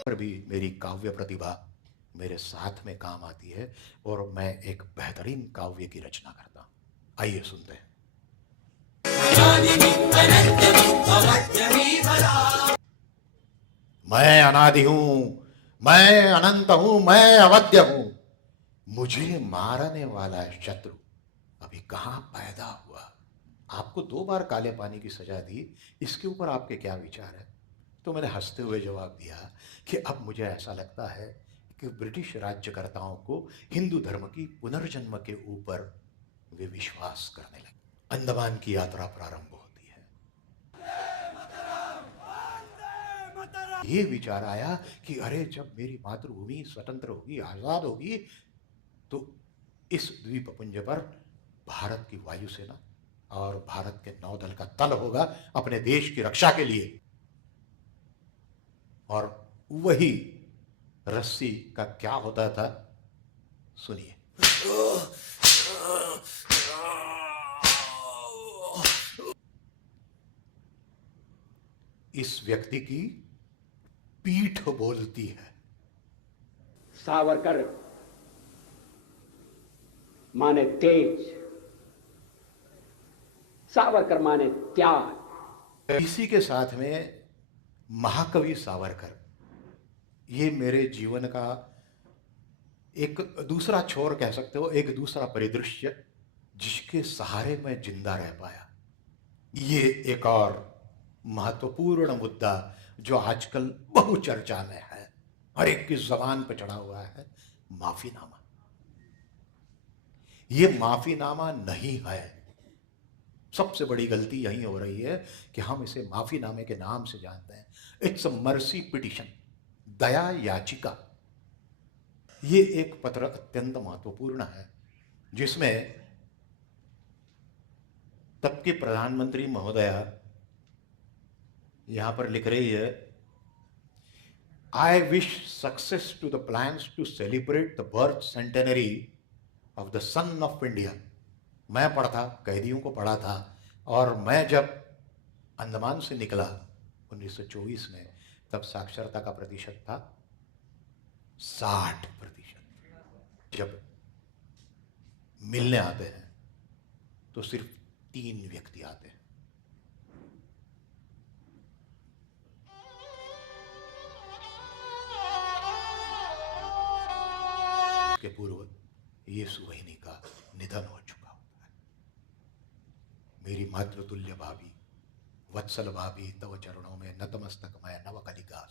पर भी मेरी काव्य प्रतिभा मेरे साथ में काम आती है और मैं एक बेहतरीन काव्य की रचना करता हूं। आइए सुनते हैं। मैं अनादि हूं, मैं अनंत हूं, मैं अवध्य हूं। मुझे मारने वाला शत्रु अभी कहां पैदा हुआ। आपको 2 बार काले पानी की सजा दी, इसके ऊपर आपके क्या विचार है? तो मैंने हंसते हुए जवाब दिया कि अब मुझे ऐसा लगता है कि ब्रिटिश राज्यकर्ताओं को हिंदू धर्म की पुनर्जन्म के ऊपर वे विश्वास करने लगे। अंडमान की यात्रा प्रारंभ होती है। ये विचार आया कि अरे जब मेरी मातृभूमि स्वतंत्र होगी, आजाद होगी, तो इस द्वीपपुंज पर भारत की वायुसेना और भारत के नौदल का तल होगा अपने देश की रक्षा के लिए। और वही रस्सी का क्या होता था, सुनिए। इस व्यक्ति की पीठ बोलती है। सावरकर माने तेज, सावरकर माने त्याग। इसी के साथ में महाकवि सावरकर, ये मेरे जीवन का एक दूसरा छोर कह सकते हो, एक दूसरा परिदृश्य जिसके सहारे मैं जिंदा रह पाया। ये एक और महत्वपूर्ण मुद्दा जो आजकल बहु चर्चा में है, हर एक की जबान पर चढ़ा हुआ है, माफीनामा। ये माफीनामा नहीं है। सबसे बड़ी गलती यही हो रही है कि हम इसे माफीनामे के नाम से जानते हैं। इट्स अ मर्सी पिटिशन, दया याचिका। ये एक पत्र अत्यंत महत्वपूर्ण है जिसमें तब की प्रधानमंत्री महोदया यहां पर लिख रही है, I wish success to the plans to celebrate the birth centenary of the son of India. मैं पढ़ा, कैदियों को पढ़ा था, और मैं जब अंडमान से निकला 1924 में, तब साक्षरता का प्रतिशत था 60%। जब मिलने आते हैं तो सिर्फ 3 व्यक्ति आते हैं। के पूर्व यीशु वहिनी का निधन हो चुका होता है। मेरी मातृतुल्य भाभी, वत्सल भाभी, तव चरणों में नतमस्तक मैं नवकलिका।